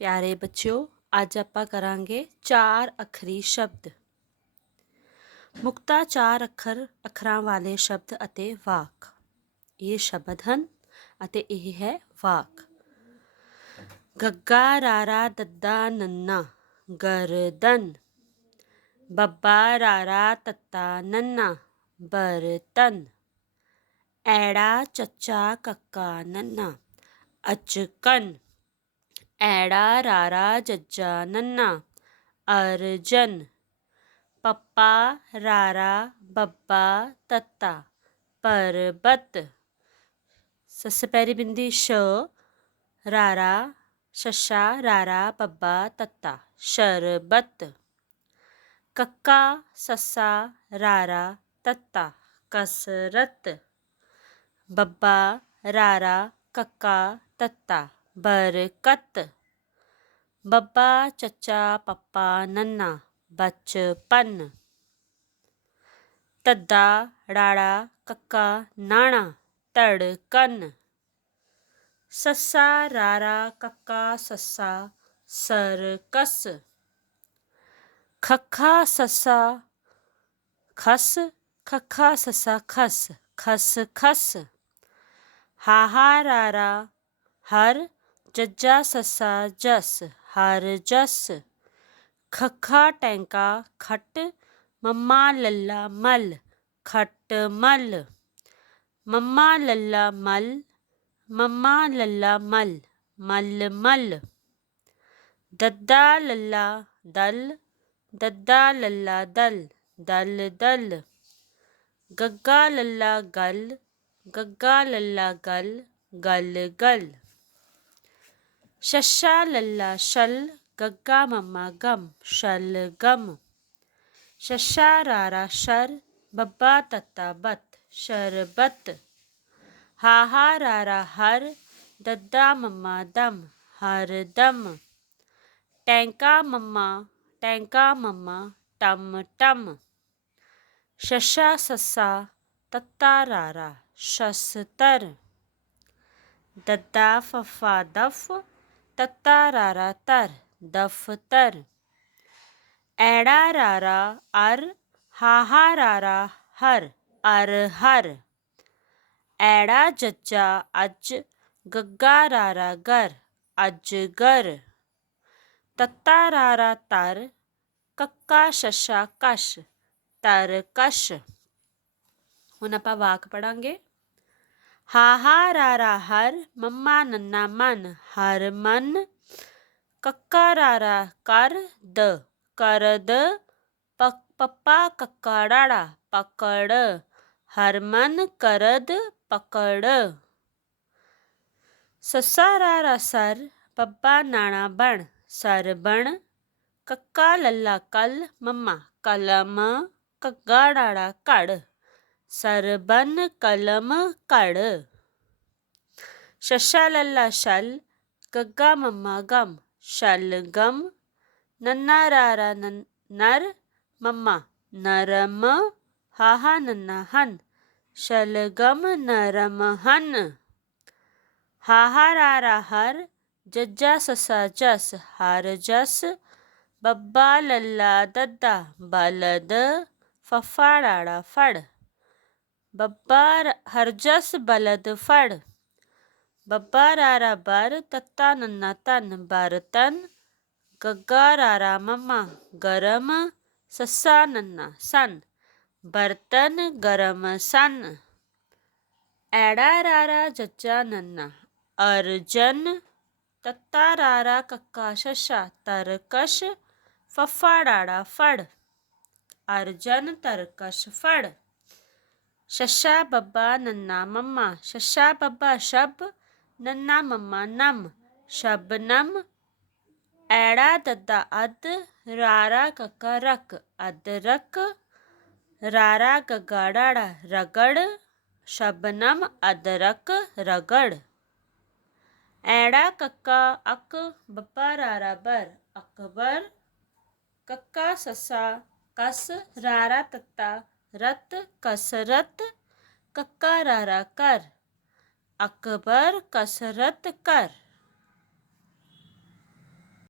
ਪਿਆਰੇ ਬੱਚਿਓ ਅੱਜ ਆਪਾਂ ਕਰਾਂਗੇ ਚਾਰ ਅੱਖਰੀ ਸ਼ਬਦ ਮੁਕਤਾ ਚਾਰ ਅੱਖਰ ਅੱਖਰਾਂ ਵਾਲੇ ਸ਼ਬਦ ਅਤੇ ਵਾਕ ਇਹ ਸ਼ਬਦ ਹਨ ਅਤੇ ਇਹ ਹੈ ਵਾਕ ਗੱਗਾ ਰਾਰਾ ਦੱਦਾ ਨੰਨਾ ਗਰਦਨ ਬੱਬਾ ਰਾਰਾ ਤੱਤਾ ਨੰਨਾ ਬਰਤਨ ਐੜਾ ਚੱਚਾ ਕੱਕਾ ਨੰਨਾ ਅਚਕਨ ਐੜਾ ਰਾਰਾ ਜੱਜਾ ਨੰਨਾ, ਅਰਜਨ, ਪੱਪਾ ਰਾਰਾ ਬੱਬਾ ਤੱਤਾ, ਪਰਬਤ, ਸੱਸ ਪੈਰੀ ਬਿੰਦੀ ਸ਼, ਰਾਰਾ ਸ਼ਸ਼ਾ ਰਾਰਾ ਬੱਬਾ ਤੱਤਾ, ਸ਼ਰਬਤ, ਕੱਕਾ ਸੱਸਾ ਰਾਰਾ ਤੱਤਾ, ਕਸਰਤ, ਬੱਬਾ ਰਾਰਾ ਕੱਕਾ ਤੱਤਾ। बरकत। बब्बा चचा पप्पा, नन्ना, बचपन। तद्दा, राड़ा, कक्का नाना तड़कन। सस्सा, रारा, कक्का, सस्सा, सरकस। खखा ससा खस, खखा ससा खस खस खस। हाहा रारा, हर जज्जा ससा जस, हर जस। खखा टैंका खट, मम्मा लल्ला मल, खट मल। मम्मा लल्ला मल, मम्मा लल्ला मल मल मल। दद्दा लल्ला दल, दद्दा लल्ला दल दल दल। गग्गा लल्ला गल, गग्गा लल्ला गल गल गल। ਸ਼ਸ਼ਾ ਲੱਲਾ ਸ਼ਲ ਗੱਗਾ ਮੰਮਾ ਗਮ ਸ਼ਲ ਗਮ ਸ਼ਸ਼ਾ ਰਾਰਾ ਸ਼ਰ ਬੱਬਾ ਤੱਤਾ ਬਤ ਸ਼ਰਬਤ ਹਾਹਾ ਰਾਰਾ ਹਰ ਦੱਦਾ ਮੰਮਾ ਦਮ ਹਰ ਦਮ ਟੈਂਕਾ ਮੰਮਾ ਟੈਂਕਾ ਮੰਮਾ ਟਮ ਟਮ ਸ਼ਸ਼ਾ ਸੱਸਾ ਤੱਤਾ ਰਾਰਾ ਸ਼ਸਤਰ ਦੱਦਾ ਫਫਾ ਦਫ ਤੱਤਾ ਰਾਰਾ ਤਰ ਦਫਤਰ ਐੜਾ ਰਾਰਾ ਅਰ ਹਾਹਾ ਰਾਰਾ ਹਰ ਅਰ ਹਰ ਐੜਾ ਜੱਜਾ ਅੱਜ ਗੱਗਾ ਰਾਰਾ ਗਰ ਅੱਜ ਗਰ ਤੱਤਾ ਰਾਰਾ ਤਰ ਕੱਕਾ ਸ਼ਸ਼ਾ ਕਸ਼ ਤਰ ਕਸ਼ ਹੁਣ ਆਪਾਂ ਵਾਕ ਪੜਾਂਗੇ ਹਾਹਾ ਰਾਰਾ ਹਰ ਮੰਮਾ ਨੰਨਾ ਮਨ ਹਰ ਮਨ ਕੱਕਾ ਰਾਰਾ ਕਰ ਦ ਕਰਦ ਪੱਪਾ ਕੱਕਾ ਡਾੜਾ ਪਕੜ ਹਰਮਨ ਕਰਦ ਪਕੜ ਸੱਸਾ ਰਾਰਾ ਸਰ ਬੱਬਾ ਨਾਣਾ ਬਣ ਸਰ ਬਣ ਕੱਕਾ ਲੱਲਾ ਕਲ ਮੰਮਾ ਕਲਮ ਕੱਗਾ ਡਾੜਾ ਘੜ सरबन कलम कड़ शशालल्ला शल गग्गा मम्मा गम शल गम नन्नारारा नन नर मम्मा नरम हाहा नन्ना हन शलगम नरम हन हाहा रारा हर जज्जा ससा जस हार जस बब्बा लल्ला दद्दा बलद फफाड़ाड़ा फड़ ਬੱਬਾ ਹਰਜਸ ਬਲਦ ਫੜ। ਬੱਬਾ ਰਾਰਾ ਬਰ, ਤੱਤਾ ਨੰਨਾ ਤਨ। ਬਰਤਨ ਗੱਗਾ ਰਾਰਾ ਮਮਾ ਗਰਮ, ਸੱਸਾ ਨੰਨਾ ਸਨ। ਬਰਤਨ ਗਰਮ ਸਨ। ਐੜਾ ਰਾਰਾ ਜੱਜਾ ਨੰਨਾ ਅਰਜਨ। ਤੱਤਾ ਰਾਰਾ ਕੱਕਾ ਸ਼ਸ਼ਾ ਤਰਕਸ਼, ਫਫਾ ਡਾੜਾ ਫੜ। ਅਰਜਨ ਤਰਕਸ਼ ਫੜ। ਸ਼ਸ਼ਾ ਬੱਬਾ ਨੰਨਾ ਮੰਮਾ ਸ਼ਸ਼ਾ ਬੱਬਾ ਸ਼ਬ ਨੰਨਾ ਮੰਮਾ ਨਮ ਸ਼ਬਨਮ ਐੜਾ ਦੱਦਾ ਅਦ ਰਾਰਾ ਕੱਕਾ ਰਕ ਅਦਰਕ ਰਾਰਾ ਗਗੜੜਾ ਰਗੜ ਸ਼ਬਨਮ ਅਦਰਕ ਰਗੜ ਐੜਾ ਕੱਕਾ ਅਕ ਬੱਬਾ ਰਾਰਾ ਬਰ ਅਕਬਰ ਕੱਕਾ ਸੱਸਾ ਕਸ ਰਾਰਾ ਤੱਤਾ रत कसरत कक्कारारा कर। अकबर कसरत कर।